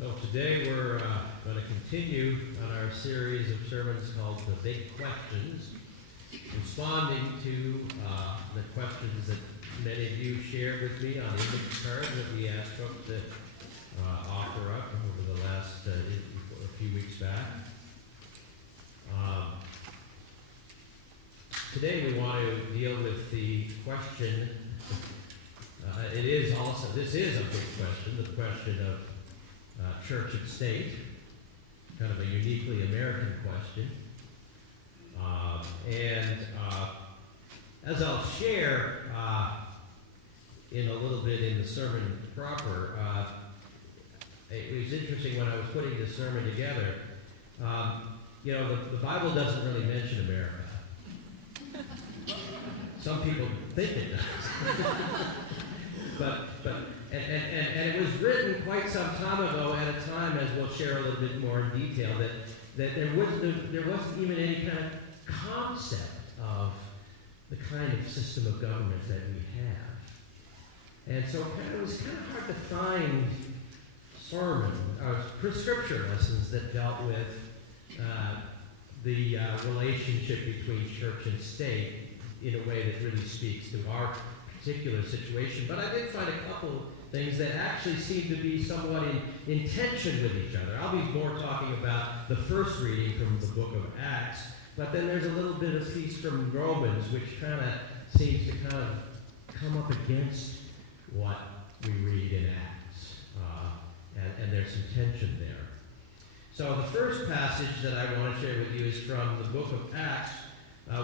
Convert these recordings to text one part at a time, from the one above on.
So today we're going to continue on our series of sermons called The Big Questions, responding to the questions that many of you shared with me on image cards that we asked folks to offer up over the last a few weeks back. Today we want to deal with the question, this is a big question, the question of church and state, kind of a uniquely American question. As I'll share in a little bit in the sermon proper, it was interesting when I was putting this sermon together. The Bible doesn't really mention America. Some people think it does. but it was written quite some time ago at a time, as we'll share a little bit more in detail, that there wasn't even any kind of concept of the kind of system of government that we have. And so it was kind of hard to find scripture lessons that dealt with the relationship between church and state in a way that really speaks to our particular situation. But I did find a couple things that actually seem to be somewhat in tension with each other. I'll be more talking about the first reading from the book of Acts, but then there's a little bit of piece from Romans which kind of seems to kind of come up against what we read in Acts, and there's some tension there. So the first passage that I want to share with you is from the book of Acts,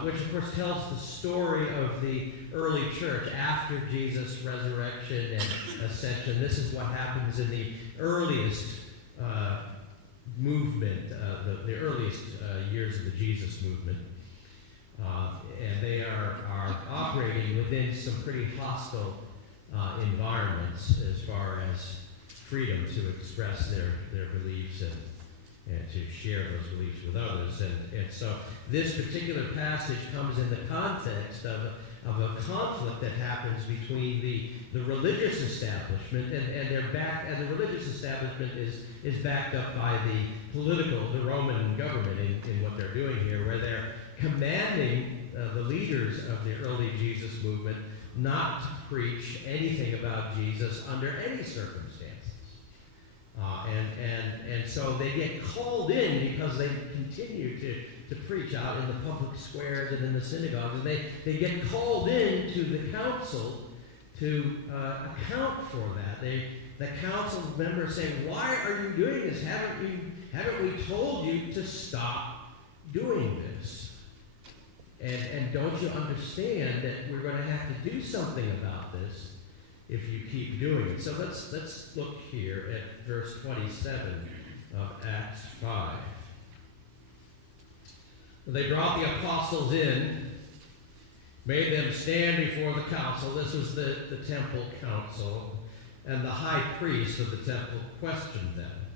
which of course tells the story of the early church after Jesus' resurrection and ascension. This is what happens in the earliest movement, the earliest years of the Jesus movement. And they are operating within some pretty hostile environments as far as freedom to express their beliefs and to share those beliefs with others. And so this particular passage comes in the context of a conflict that happens between the religious establishment, and the religious establishment is backed up by the Roman government in what they're doing here, where they're commanding the leaders of the early Jesus movement not to preach anything about Jesus under any circumstances. And so they get called in because they continue to preach out in the public squares and in the synagogues. And they get called in to the council to account for that. The council members say, "Why are you doing this? Haven't we told you to stop doing this? And don't you understand that we're going to have to do something about this if you keep doing it?" So let's look here at verse 27 of Acts 5. They brought the apostles in, made them stand before the council. This was the temple council. And the high priest of the temple questioned them.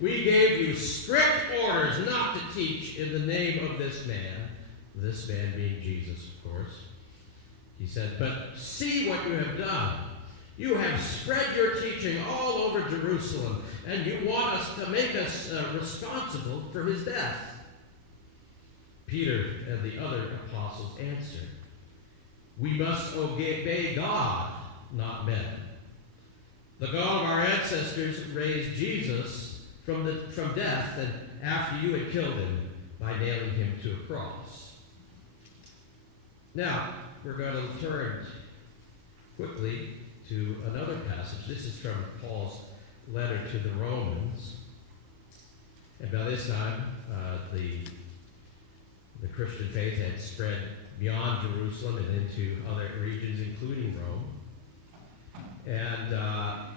"We gave you strict orders not to teach in the name of this man being Jesus, of course. He said, "But see what you have done. You have spread your teaching all over Jerusalem, and you want us to make us responsible for his death." Peter and the other apostles answered, "We must obey God, not men. The God of our ancestors raised Jesus from death, and after you had killed him by nailing him to a cross." Now, we're going to turn quickly to another passage. This is from Paul's letter to the Romans. And by this time, the Christian faith had spread beyond Jerusalem and into other regions, including Rome. And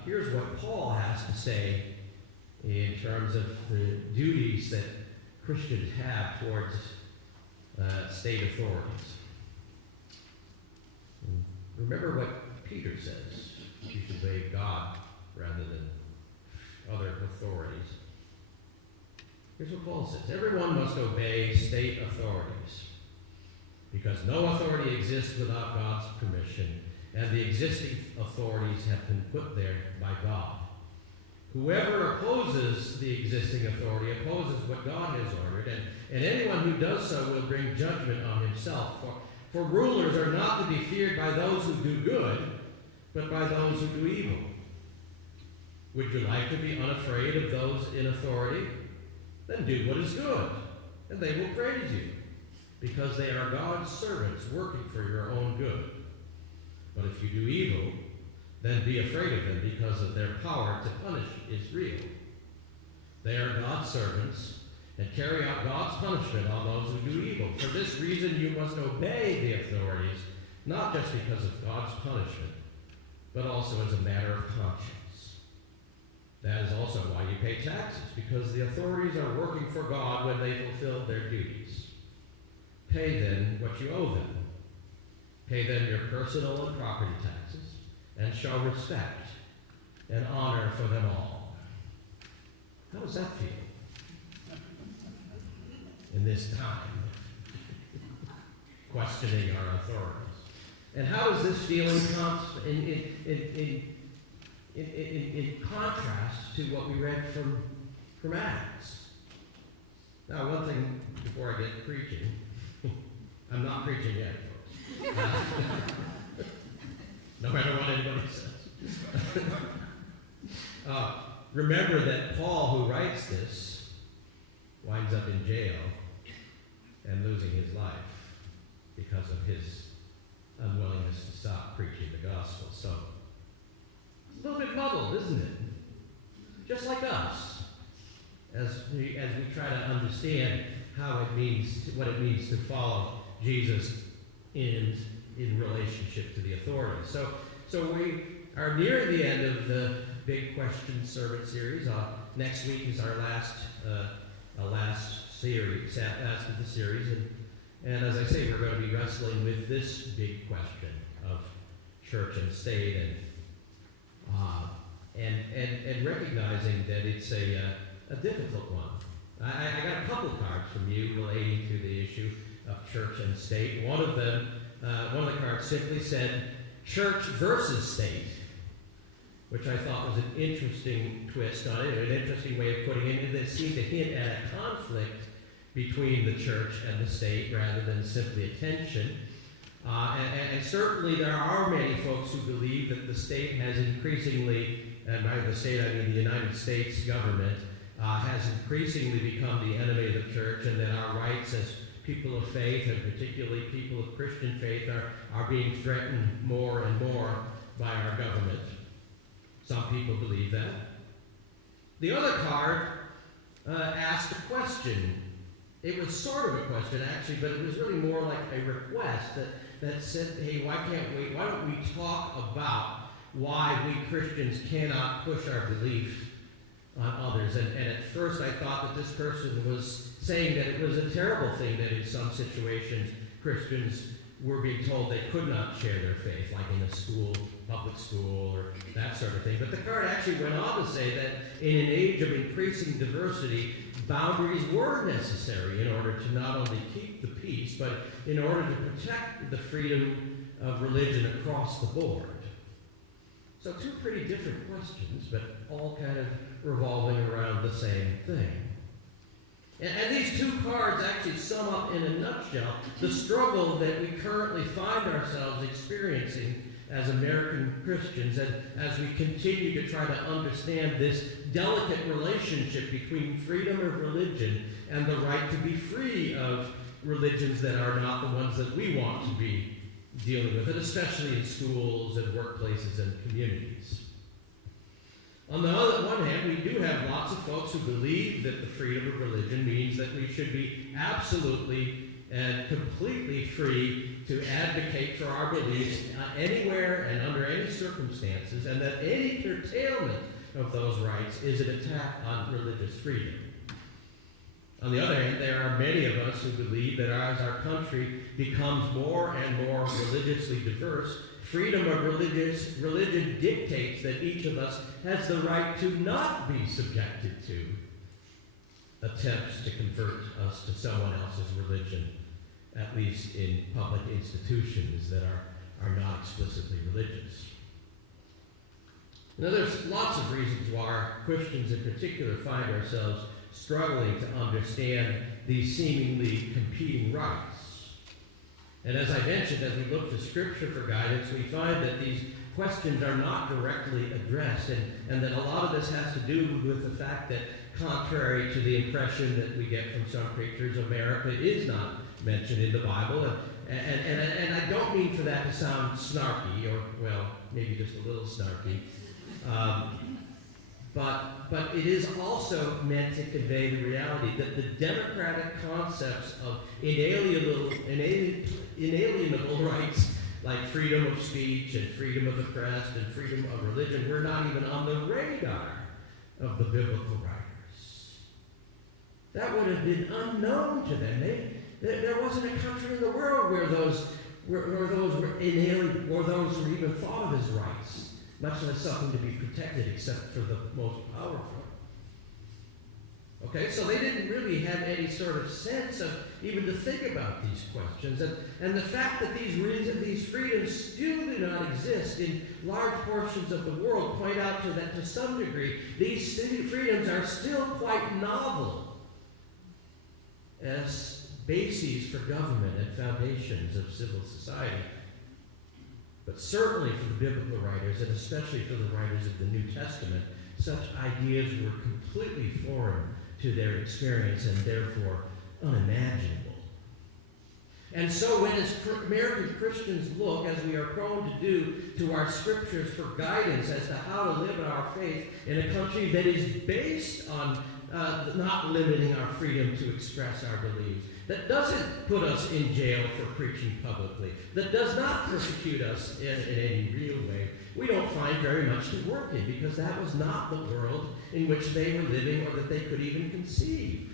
here's what Paul has to say in terms of the duties that Christians have towards state authorities. Remember what Peter says. You should obey God rather than other authorities. Here's what Paul says. "Everyone must obey state authorities, because no authority exists without God's permission, and the existing authorities have been put there by God. Whoever opposes the existing authority opposes what God has ordered, and anyone who does so will bring judgment on himself. For rulers are not to be feared by those who do good, but by those who do evil. Would you like to be unafraid of those in authority? Then do what is good, and they will praise you, because they are God's servants working for your own good. But if you do evil, then be afraid of them, because of their power to punish is real. They are God's servants, and carry out God's punishment on those who do evil. For this reason you must obey the authorities, not just because of God's punishment, but also as a matter of conscience. That is also why you pay taxes, because the authorities are working for God when they fulfill their duties. Pay then what you owe them. Pay them your personal and property taxes, and show respect and honor for them all. How does that feel in this time? Questioning our authorities. And how does this feel in contrast to what we read from Acts? Now, one thing before I get preaching, I'm not preaching yet, folks. No matter what anybody says. Remember that Paul, who writes this, winds up in jail and losing his life because of his unwillingness to stop preaching the gospel. So, it's a little bit muddled, isn't it? Just like us, as we try to understand what it means to follow Jesus in relationship to the authorities. So we are nearing the end of the Big Question Sermon series. Next week is our last series, last of the series, and as I say, we're going to be wrestling with this big question of church and state, and recognizing that it's a difficult one. I got a couple cards from you relating to the issue of church and state. One of the cards simply said church versus state, which I thought was an interesting twist on it, an interesting way of putting it, and it seemed to hint at a conflict between the church and the state rather than simply a tension. And certainly there are many folks who believe that the state has increasingly, and by the state I mean the United States government, has increasingly become the enemy of the church, and that our rights as people of faith, and particularly people of Christian faith, are being threatened more and more by our government. Some people believe that. The other card asked a question. It was sort of a question, actually, but it was really more like a request that said, hey, why don't we talk about why we Christians cannot push our belief on others? And at first I thought that this person was saying that it was a terrible thing that in some situations Christians were being told they could not share their faith, like in a school, public school, or that sort of thing. But the card actually went on to say that in an age of increasing diversity, boundaries were necessary in order to not only keep the peace, but in order to protect the freedom of religion across the board. So two pretty different questions, but all kind of revolving around the same thing. And these two cards actually sum up in a nutshell the struggle that we currently find ourselves experiencing as American Christians, and as we continue to try to understand this delicate relationship between freedom of religion and the right to be free of religions that are not the ones that we want to be dealing with, and especially in schools and workplaces and communities. On the other one hand, we do have lots of folks who believe that the freedom of religion means that we should be absolutely and completely free to advocate for our beliefs anywhere and under any circumstances, and that any curtailment of those rights is an attack on religious freedom. On the other hand, there are many of us who believe that as our country becomes more and more religiously diverse, freedom of religion dictates that each of us has the right to not be subjected to attempts to convert us to someone else's religion, at least in public institutions that are not explicitly religious. Now, there's lots of reasons why Christians in particular find ourselves struggling to understand these seemingly competing rights. And as I mentioned, as we look to Scripture for guidance, we find that these questions are not directly addressed, and that a lot of this has to do with the fact that, contrary to the impression that we get from some preachers, America is not mentioned in the Bible. And I don't mean for that to sound snarky, or, well, maybe just a little snarky. But it is also meant to convey the reality that the democratic concepts of inalienable rights, like freedom of speech and freedom of the press and freedom of religion, were not even on the radar of the biblical writers. That would have been unknown to them. There wasn't a country in the world where those were inalienable, or those were even thought of as rights, much less something to be protected except for the most powerful. Okay, so they didn't really have any sort of sense of even to think about these questions. And the fact that these freedoms still do not exist in large portions of the world point out that to some degree these freedoms are still quite novel as bases for government and foundations of civil society. But certainly for the biblical writers, and especially for the writers of the New Testament, such ideas were completely foreign to their experience and therefore unimaginable. And so when as American Christians look, as we are prone to do, to our scriptures for guidance as to how to live our faith in a country that is based on not limiting our freedom to express our beliefs, that doesn't put us in jail for preaching publicly, that does not persecute us in any real way, we don't find very much to work in, because that was not the world in which they were living or that they could even conceive.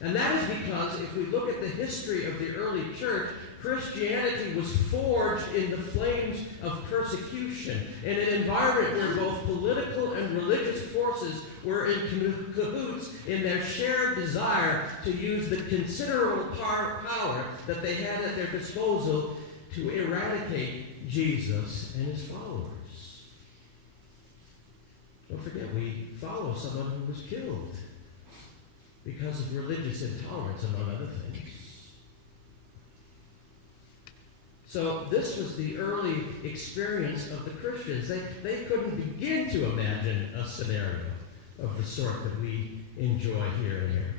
And that is because if we look at the history of the early church, Christianity was forged in the flames of persecution, in an environment where both political and religious forces were in cahoots in their shared desire to use the considerable power that they had at their disposal to eradicate Jesus and his followers. Don't forget, we follow someone who was killed because of religious intolerance, among other things. So this was the early experience of the Christians. They couldn't begin to imagine a scenario of the sort that we enjoy here in America,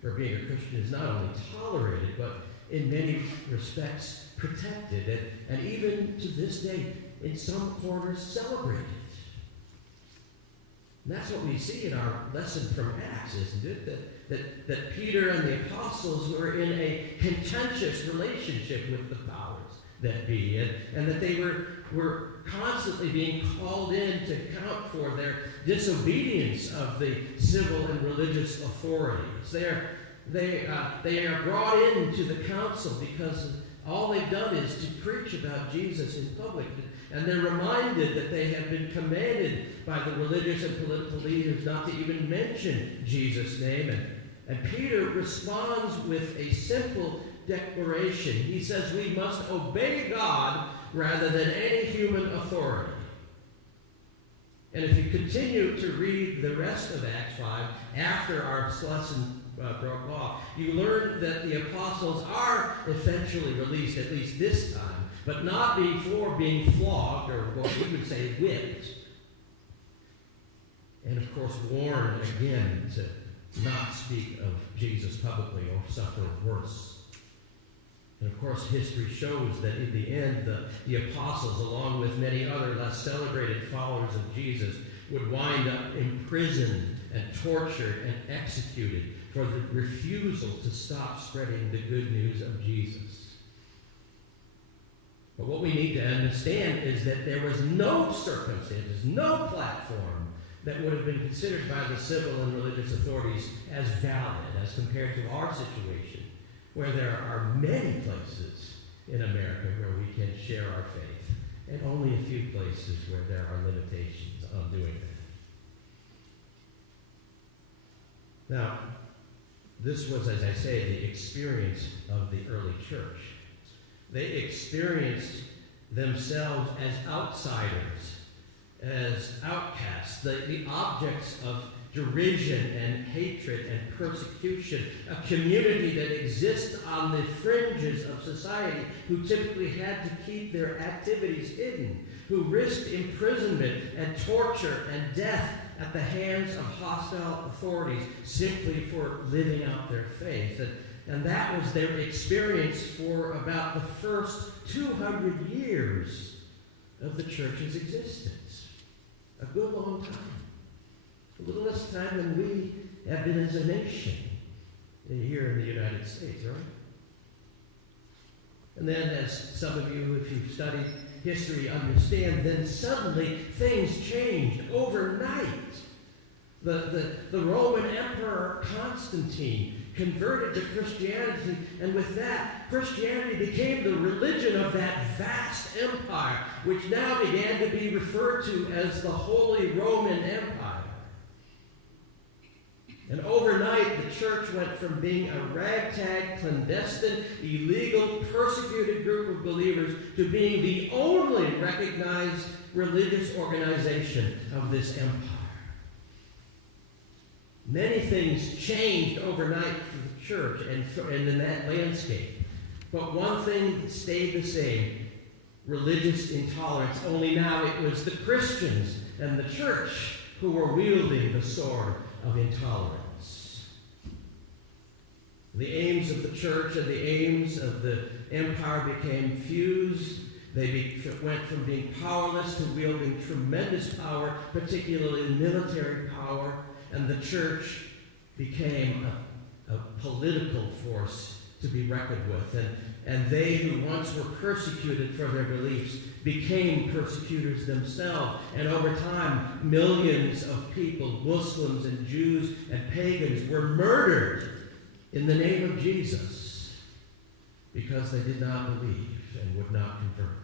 where being a Christian is not only tolerated, but in many respects protected, and even to this day, in some corners, celebrated. And that's what we see in our lesson from Acts, isn't it? That Peter and the apostles were in a contentious relationship with the powers that be, and that they were constantly being called in to account for their disobedience of the civil and religious authorities. They are brought into the council because all they've done is to preach about Jesus in public. And they're reminded that they have been commanded by the religious and political leaders not to even mention Jesus' name. And Peter responds with a simple declaration. He says, we must obey God rather than any human authority. And if you continue to read the rest of Acts 5, after our lesson broke off, you learn that the apostles are eventually released, at least this time, but not before being flogged, or what we would say whipped. And of course warned again to not speak of Jesus publicly or suffer worse. And of course history shows that in the end the apostles, along with many other less celebrated followers of Jesus, would wind up imprisoned and tortured and executed for the refusal to stop spreading the good news of Jesus. But what we need to understand is that there was no circumstances, no platform that would have been considered by the civil and religious authorities as valid as compared to our situation, where there are many places in America where we can share our faith, and only a few places where there are limitations on doing that. Now, this was, as I say, the experience of the early church. They experienced themselves as outsiders, as outcasts, the objects of derision and hatred and persecution, a community that exists on the fringes of society, who typically had to keep their activities hidden, who risked imprisonment and torture and death at the hands of hostile authorities simply for living out their faith. And that was their experience for about the first 200 years of the church's existence. A good long time. A little less time than we have been as a nation here in the United States, right? And then, as some of you, if you've studied history, understand, then suddenly things changed overnight. The Roman Emperor Constantine converted to Christianity, and with that, Christianity became the religion of that vast empire, which now began to be referred to as the Holy Roman Empire. And overnight, the church went from being a ragtag, clandestine, illegal, persecuted group of believers to being the only recognized religious organization of this empire. Many things changed overnight for the church and in that landscape. But one thing stayed the same: religious intolerance. Only now it was the Christians and the church who were wielding the sword of intolerance. The aims of the church and the aims of the empire became fused. They went from being powerless to wielding tremendous power, particularly military power, and the church became a political force to be reckoned with. And they who once were persecuted for their beliefs became persecutors themselves. And over time, millions of people, Muslims and Jews and pagans, were murdered in the name of Jesus because they did not believe and would not convert.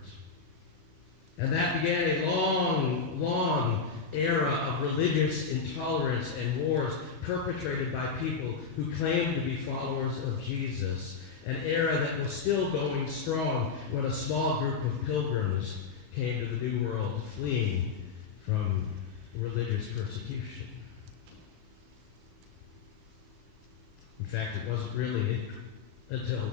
And that began a long, long era of religious intolerance and wars perpetrated by people who claimed to be followers of Jesus. An era that was still going strong when a small group of pilgrims came to the New World fleeing from religious persecution. In fact, it wasn't really until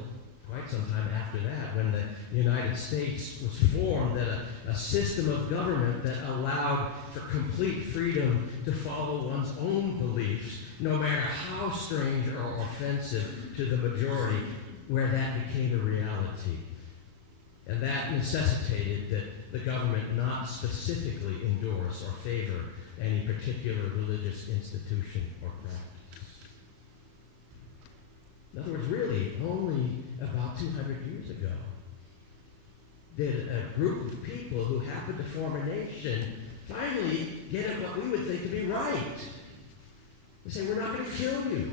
quite some time after that when the United States was formed that a system of government that allowed for complete freedom to follow one's own beliefs, no matter how strange or offensive to the majority, where that became a reality. And that necessitated that the government not specifically endorse or favor any particular religious institution or practice. In other words, really, only about 200 years ago did a group of people who happened to form a nation finally get at what we would think to be right. They say, we're not going to kill you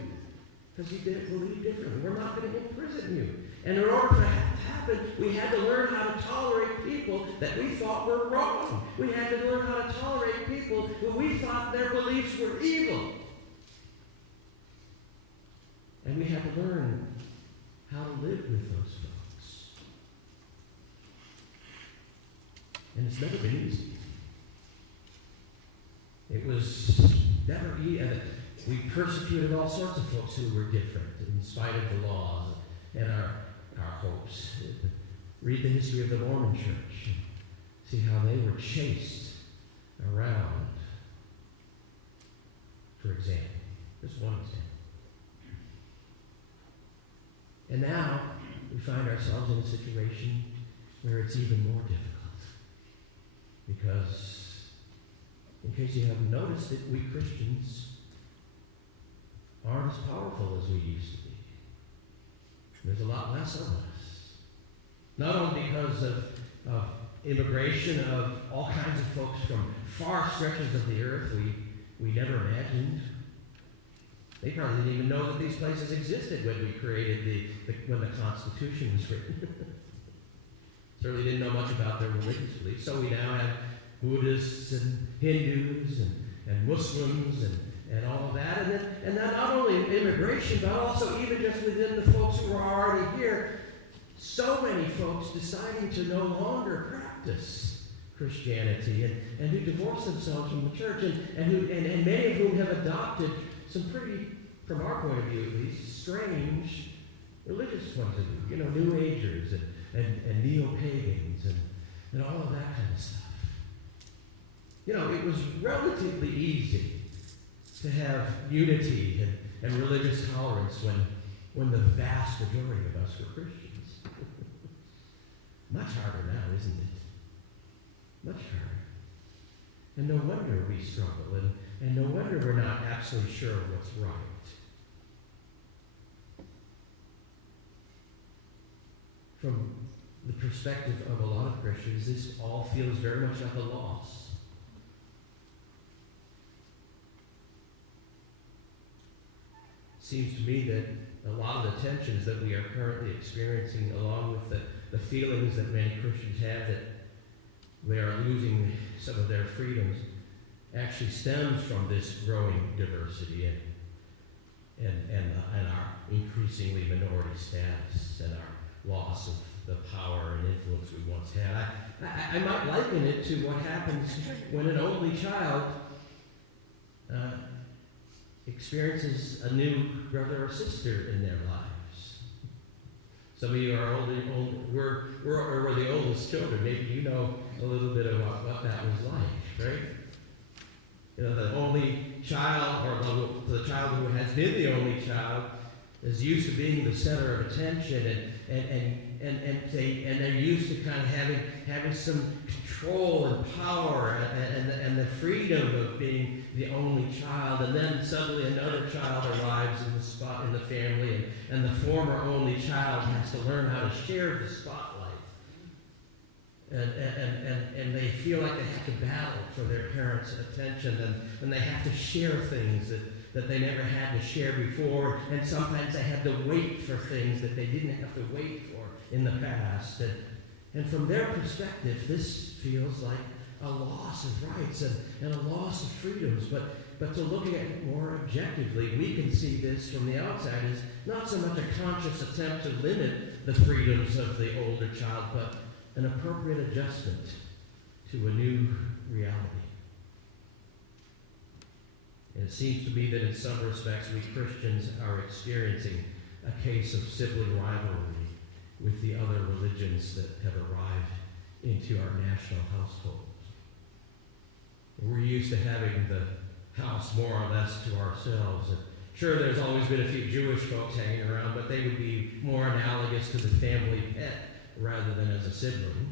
because you didn't believe differently. We're not going to imprison you. And in order for that to happen, we had to learn how to tolerate people that we thought were wrong. We had to learn how to tolerate people who we thought their beliefs were evil. And we had to learn how to live with those folks. And it's never been easy. It was never easy. We persecuted all sorts of folks who were different in spite of the laws and our hopes. Read the history of the Mormon Church. See how they were chased around, for example. Just one example. And now we find ourselves in a situation where it's even more difficult. Because, in case you haven't noticed it, we Christians aren't as powerful as we used to be. There's a lot less of us. Not only because of immigration of all kinds of folks from far stretches of the earth we never imagined. They probably didn't even know that these places existed when we created when the Constitution was written. Certainly didn't know much about their religious beliefs. So we now have Buddhists and Hindus and Muslims and all of that. And then not only immigration, but also even just within the folks who are already here, so many folks deciding to no longer practice practice Christianity and who divorce themselves from the church and many of whom have adopted some pretty, from our point of view at least, strange religious points of view. You know, New Agers and neo-pagans and all of that kind of stuff. You know, it was relatively easy to have unity and religious tolerance when the vast majority of us were Christians. Much harder now, isn't it? Much harder. And no wonder we struggle, and no wonder we're not absolutely sure of what's right. From the perspective of a lot of Christians, this all feels very much like a loss. Seems to me that a lot of the tensions that we are currently experiencing, along with the feelings that many Christians have that they are losing some of their freedoms, actually stems from this growing diversity and our increasingly minority status and our loss of the power and influence we once had. I might liken it to what happens when an only child experiences a new brother or sister in their lives. Some of you are we're the oldest children. Maybe you know a little bit about what that was like, right? You know, the only child, or the child who has been the only child, is used to being the center of attention, and they're used to kind of having some control and power and the freedom of being the only child, and then suddenly another child arrives in the family, and the former only child has to learn how to share the spotlight. And they feel like they have to battle for their parents' attention, and they have to share things that they never had to share before, and sometimes they had to wait for things that they didn't have to wait for in the past. And from their perspective, this feels like a loss of rights and a loss of freedoms. But to look at it more objectively, we can see this from the outside as not so much a conscious attempt to limit the freedoms of the older child, but an appropriate adjustment to a new reality. And it seems to me that in some respects we Christians are experiencing a case of sibling rivalry with the other religions that have arrived into our national household. We're used to having the house more or less to ourselves. And sure, there's always been a few Jewish folks hanging around, but they would be more analogous to the family pet rather than as a sibling.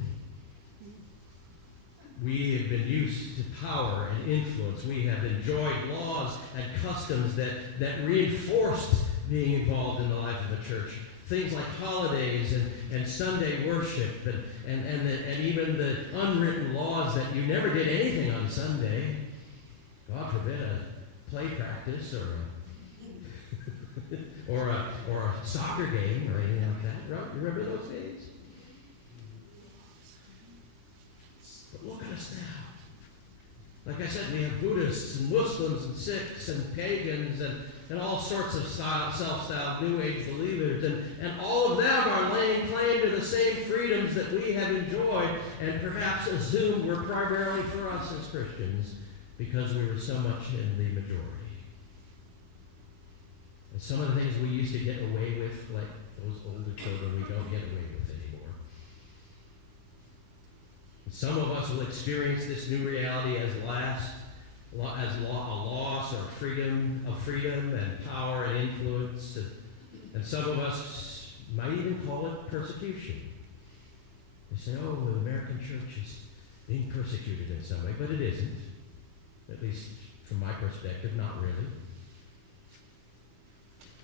We have been used to power and influence. We have enjoyed laws and customs that reinforced being involved in the life of the church. Things like holidays and Sunday worship and even the unwritten laws that you never did anything on Sunday. God forbid a play practice or a soccer game or anything like that. Remember those days? But look at us now. Like I said, we have Buddhists and Muslims and Sikhs and pagans and all sorts of self-styled New Age believers, and all of them are laying claim to the same freedoms that we have enjoyed and perhaps assumed were primarily for us as Christians because we were so much in the majority. And some of the things we used to get away with, like those older children, we don't get away with anymore. And some of us will experience this new reality as a loss or freedom and power and influence, and some of us might even call it persecution. They say, oh, the American church is being persecuted in some way, but it isn't. At least from my perspective, not really.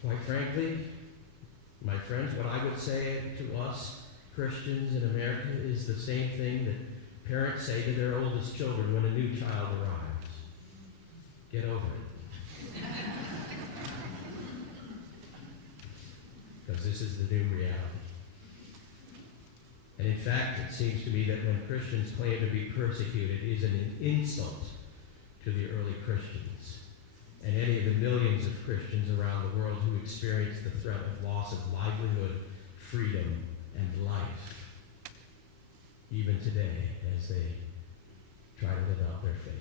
Quite frankly, my friends, what I would say to us Christians in America is the same thing that parents say to their oldest children when a new child arrives. Get over it. Because this is the new reality. And in fact, it seems to me that when Christians claim to be persecuted, it is an insult to the early Christians and any of the millions of Christians around the world who experience the threat of loss of livelihood, freedom, and life. even today, as they try to live out their faith.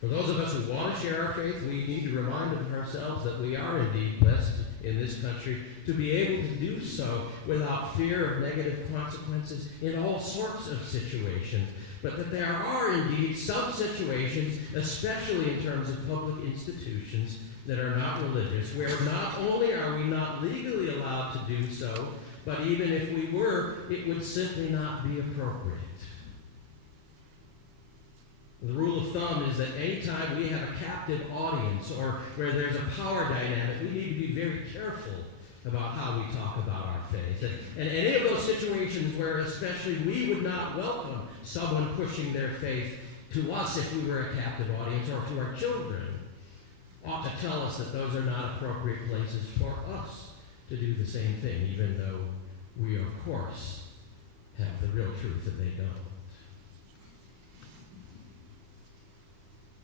For those of us who want to share our faith, we need to remind ourselves that we are indeed blessed in this country to be able to do so without fear of negative consequences in all sorts of situations. But that there are indeed some situations, especially in terms of public institutions that are not religious, where not only are we not legally allowed to do so, but even if we were, it would simply not be appropriate. The rule of thumb is that anytime we have a captive audience or where there's a power dynamic, we need to be very careful about how we talk about our faith. And any of those situations where especially we would not welcome someone pushing their faith to us if we were a captive audience or to our children ought to tell us that those are not appropriate places for us to do the same thing, even though we, of course, have the real truth that they don't.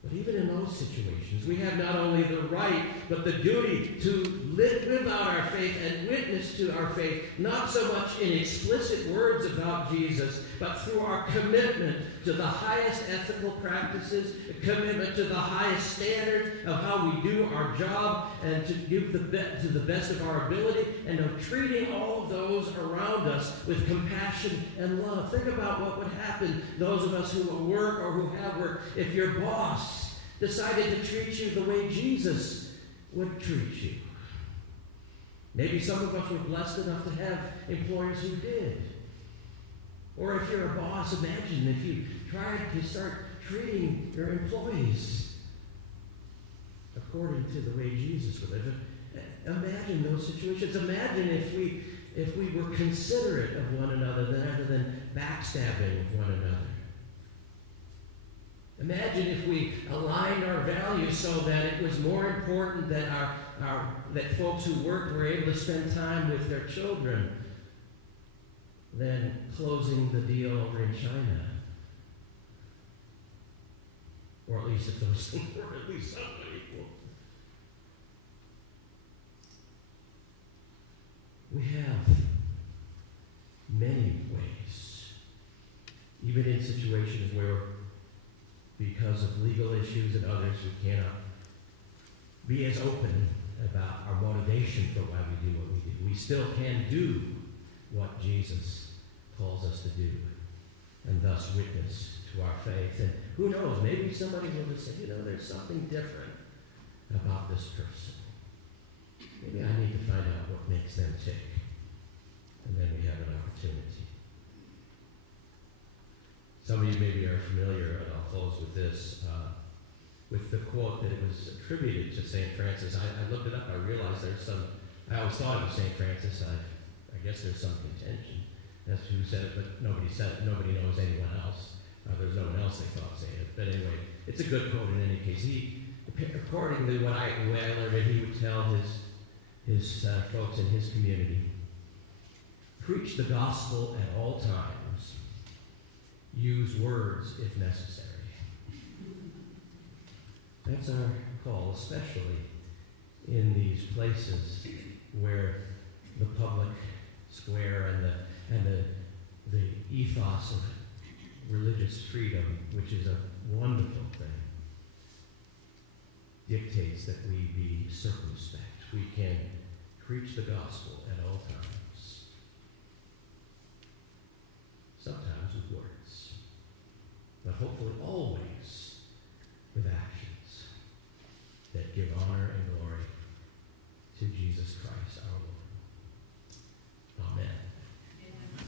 But even in those situations, we have not only the right, but the duty to live out our faith and witness to our faith, not so much in explicit words about Jesus, but through our commitment to the highest ethical practices, a commitment to the highest standard of how we do our job, and to give to the best of our ability, and of treating all of those around us with compassion and love. Think about what would happen, those of us who work or who have work, if your boss decided to treat you the way Jesus would treat you. Maybe some of us were blessed enough to have employers who did. Or if you're a boss, imagine if you tried to start treating your employees according to the way Jesus would live. Imagine those situations. Imagine if we were considerate of one another rather than backstabbing of one another. Imagine if we aligned our values so that it was more important that that folks who worked were able to spend time with their children than closing the deal over in China. Or at least if those things were at least somewhat equal. We have many ways, even in situations where, because of legal issues and others, we cannot be as open about our motivation for why we do what we do. We still can do what Jesus calls us to do, and thus witness to our faith. And who knows, maybe somebody will just say, there's something different about this person. Maybe I need to find out what makes them tick. And then we have an opportunity. Some of you maybe are familiar, and I'll close with this, with the quote that it was attributed to St. Francis. I looked it up. I realized I always thought it was St. Francis. I guess there's some contention as to who said it, but nobody said it. Nobody knows anyone else. There's no one else they thought saying it. But anyway, it's a good quote in any case. According to what I learned, he would tell his folks in his community, preach the gospel at all times. Use words if necessary. That's our call, especially in these places where the public square and the ethos of religious freedom, which is a wonderful thing, dictates that we be circumspect. We can preach the gospel at all times, sometimes with words, but hopefully always